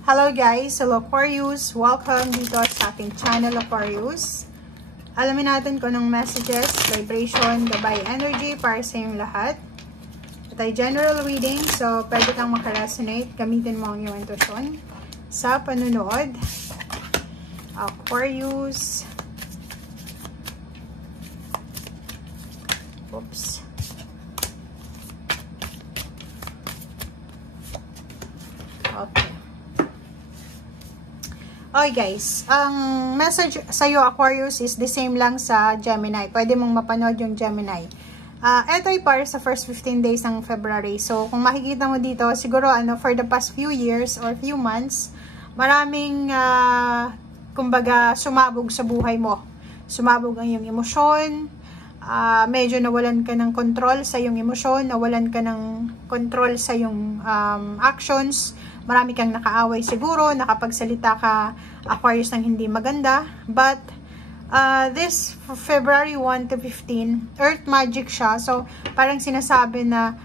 Hello guys, hello Aquarius. Welcome dito sa ating channel Aquarius. Alamin natin kung anong messages, vibration, gabay energy para sa inyong lahat. Ito ay general reading, so pwede kang makaresonate. Gamitin mo ang iyong intuition sa panunood. Aquarius. Oops. Okay. Okay guys, ang message sa iyo Aquarius is the same lang sa Gemini. Pwede mong mapanood yung Gemini. Ito ay para sa first 15 days ng February. So kung makikita mo dito, siguro for the past few years or few months, maraming kumbaga sumabog sa buhay mo. Sumabog ang iyong emosyon. Medyo nawalan ka ng control sa iyong emosyon, nawalan ka ng control sa iyong actions. Marami kang nakaaway siguro, nakapagsalita ka Aquarius ng hindi maganda. But this February 1 to 15, Earth Magic siya. So parang sinasabi na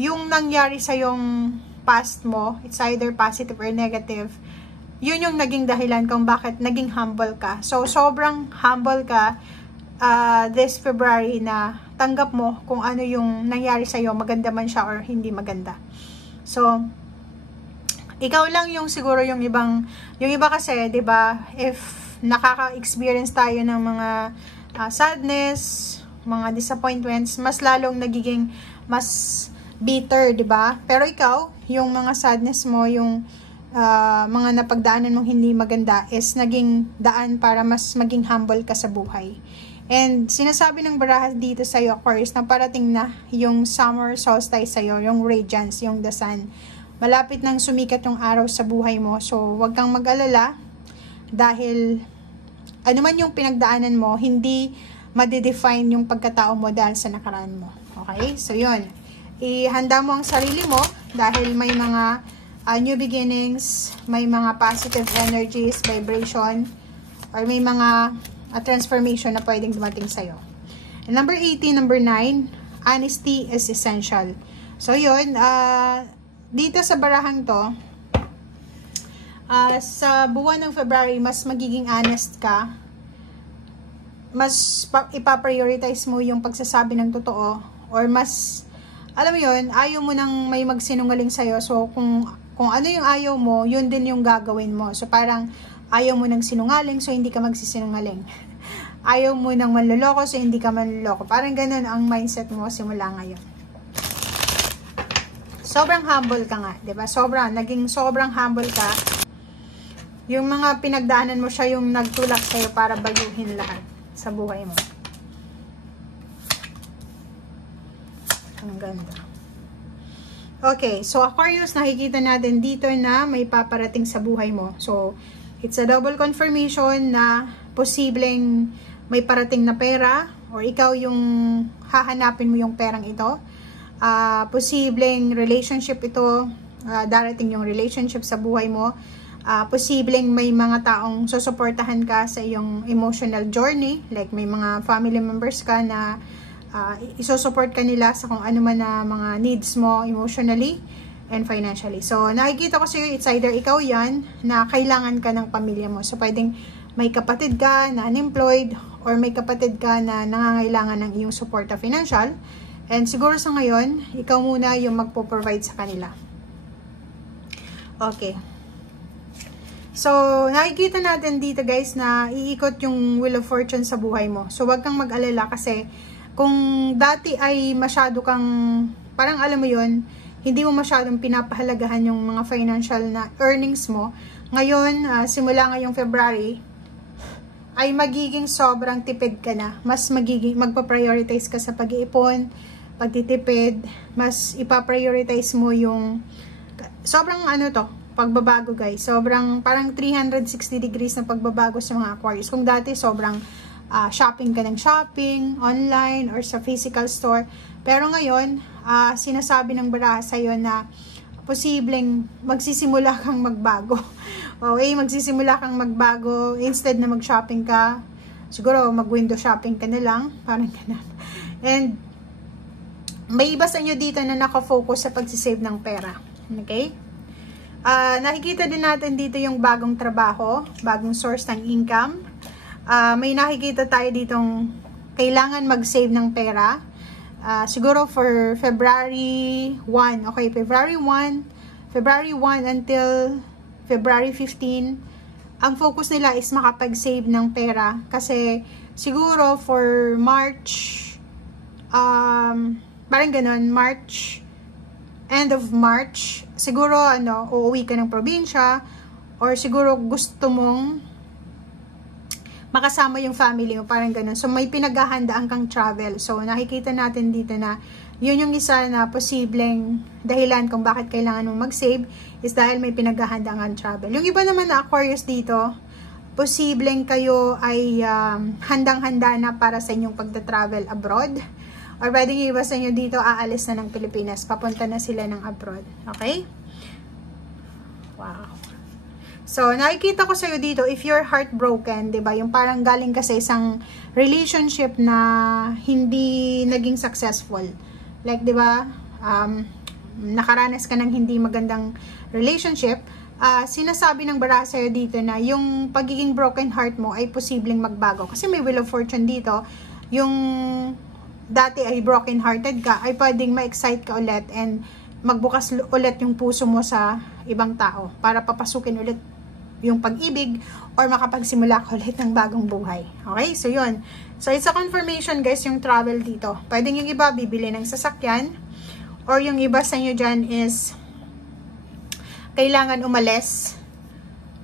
yung nangyari sa yung past mo, it's either positive or negative, yun yung naging dahilan kung bakit naging humble ka. So sobrang humble ka this February na tanggap mo kung ano yung nangyari sa'yo, maganda man siya or hindi maganda. So ikaw lang yung siguro yung iba kasi, 'di ba, if nakaka-experience tayo ng mga sadness, mga disappointments, mas lalong nagiging mas bitter, 'di ba? Pero ikaw, yung mga sadness mo, yung mga napagdaanan mong hindi maganda is naging daan para mas maging humble ka sa buhay. And sinasabi ng baraha dito sa iyo Aquarius na parating na yung summer solstice sa iyo, yung radiance, yung the sun. Malapit nang sumikat yung araw sa buhay mo. So, huwag kang mag-alala dahil ano man yung pinagdaanan mo, hindi madedefine yung pagkatao mo dahil sa nakaraan mo. Okay? So, yun. Ihanda mo ang sarili mo dahil may mga new beginnings, may mga positive energies, vibration, or may mga transformation na pwedeng dumating sa'yo. And number 18, number 9, honesty is essential. So, yun. Dito sa barahang to, sa buwan ng February, mas magiging honest ka. Mas ipaprioritize mo yung pagsasabi ng totoo. Or mas, alam mo yun, ayaw mo nang may magsinungaling sa'yo. So, kung ano yung ayaw mo, yun din yung gagawin mo. So, parang ayaw mo nang sinungaling, so hindi ka magsisinungaling. Ayaw mo nang manloloko, so hindi ka manloloko. Parang ganun ang mindset mo simula ngayon. Sobrang humble ka nga, 'di ba? Naging sobrang humble ka. Yung mga pinagdaanan mo siya yung nagtulak sa iyo para baguhin lahat sa buhay mo. Ang ganda. Okay, so Aquarius, nakikita natin dito na may paparating sa buhay mo. So, it's a double confirmation na posibleng may parating na pera or ikaw yung hahanapin mo yung perang ito. Posibleng relationship ito, darating yung relationship sa buhay mo. Posibleng may mga taong susuportahan ka sa iyong emotional journey, like may mga family members ka na isusupport ka nila sa kung ano man na mga needs mo emotionally and financially. So nakikita ko sa'yo, it's either ikaw yan na kailangan ka ng pamilya mo. So pwedeng may kapatid ka na unemployed or may kapatid ka na nangangailangan ng iyong suporta financial. And siguro sa ngayon, ikaw muna yung magpo-provide sa kanila. Okay. So, nakikita natin dito guys na iikot yung Wheel of Fortune sa buhay mo. So, wag kang mag-alala kasi kung dati ay masyado kang, parang alam mo yun, hindi mo masyadong pinapahalagahan yung mga financial na earnings mo. Ngayon, simula ngayong February, ay magiging sobrang tipid ka na. Mas magpa-prioritize ka sa pag-iipon, pagtitipid, mas ipa-prioritize mo yung sobrang pagbabago guys. Sobrang parang 360 degrees na pagbabago sa mga Aquarius. Kung dati sobrang shopping ka ng shopping, online, or sa physical store. Pero ngayon, sinasabi ng baraha sa'yo na posibleng magsisimula kang magbago. Okay, magsisimula kang magbago. Instead na mag-shopping ka, siguro mag-window shopping ka na lang. Parang ganun. And may iba sa inyo dito na nakafocus sa pagsisave ng pera. Okay? Nakikita din natin dito yung bagong trabaho, bagong source ng income. May nakikita tayo ditong kailangan mag-save ng pera. Siguro for February 1. Okay, February 1 until February 15. Ang focus nila is makapag-save ng pera. Kasi siguro for March, parang ganun, end of March, siguro uuwi ka ng probinsya, or siguro gusto mong makasama yung family mo, parang ganun. So, may pinaghahandaan kang travel. So, nakikita natin dito na yun yung isa na posibleng dahilan kung bakit kailangan mong mag-save is dahil may pinaghahandaan kang travel. Yung iba naman na Aquarius dito, posibleng kayo ay handang-handa na para sa inyong pagta-travel abroad. Or pwedeng yung iba sa inyo dito, aalis na ng Pilipinas. Papunta na sila ng abroad. Okay? Wow. So, nakikita ko sa'yo dito, if you're heartbroken, diba? Yung parang galing ka sa isang relationship na hindi naging successful. Like, diba? Nakaranas ka ng hindi magandang relationship. Sinasabi ng bara sa'yo dito na yung pagiging broken heart mo ay posibleng magbago. Kasi may Wheel of Fortune dito. Yung dati ay broken hearted ka, ay pwedeng ma-excite ka ulit and magbukas ulit yung puso mo sa ibang tao para papasukin ulit yung pag-ibig or makapagsimula ka ulit ng bagong buhay. Okay? So, yun. So, it's a confirmation, guys, yung travel dito. Pwedeng yung iba bibili ng sasakyan or yung iba sa inyo dyan is kailangan umalis.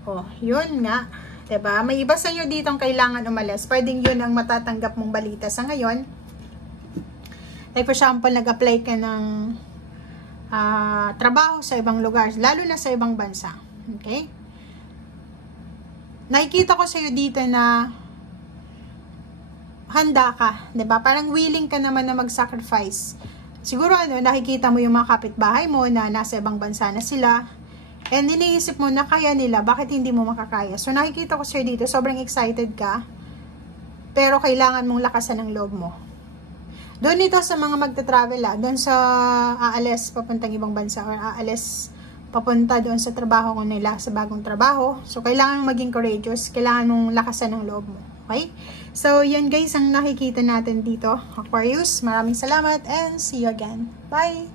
Oh, yun nga. Diba? May iba sa inyo dito ang kailangan umalis. Pwedeng yun ang matatanggap mong balita sa ngayon. Like, for example, nag-apply ka ng trabaho sa ibang lugar, lalo na sa ibang bansa. Okay? Nakikita ko sa'yo dito na handa ka, diba? Parang willing ka naman na mag-sacrifice. Siguro, nakikita mo yung mga kapitbahay mo na nasa ibang bansa na sila, and iniisip mo na kaya nila, bakit hindi mo makakaya? So, nakikita ko sa'yo dito, sobrang excited ka, pero kailangan mong lakasan ng loob mo. Doon ito sa mga magta-travel, doon sa aalis papuntang ibang bansa, or aalis papunta doon sa trabaho ko nila, sa bagong trabaho. So, kailangan mong maging courageous. Kailangan mong lakasan ng loob mo. Okay? So, yan guys ang nakikita natin dito. Aquarius, maraming salamat and see you again. Bye!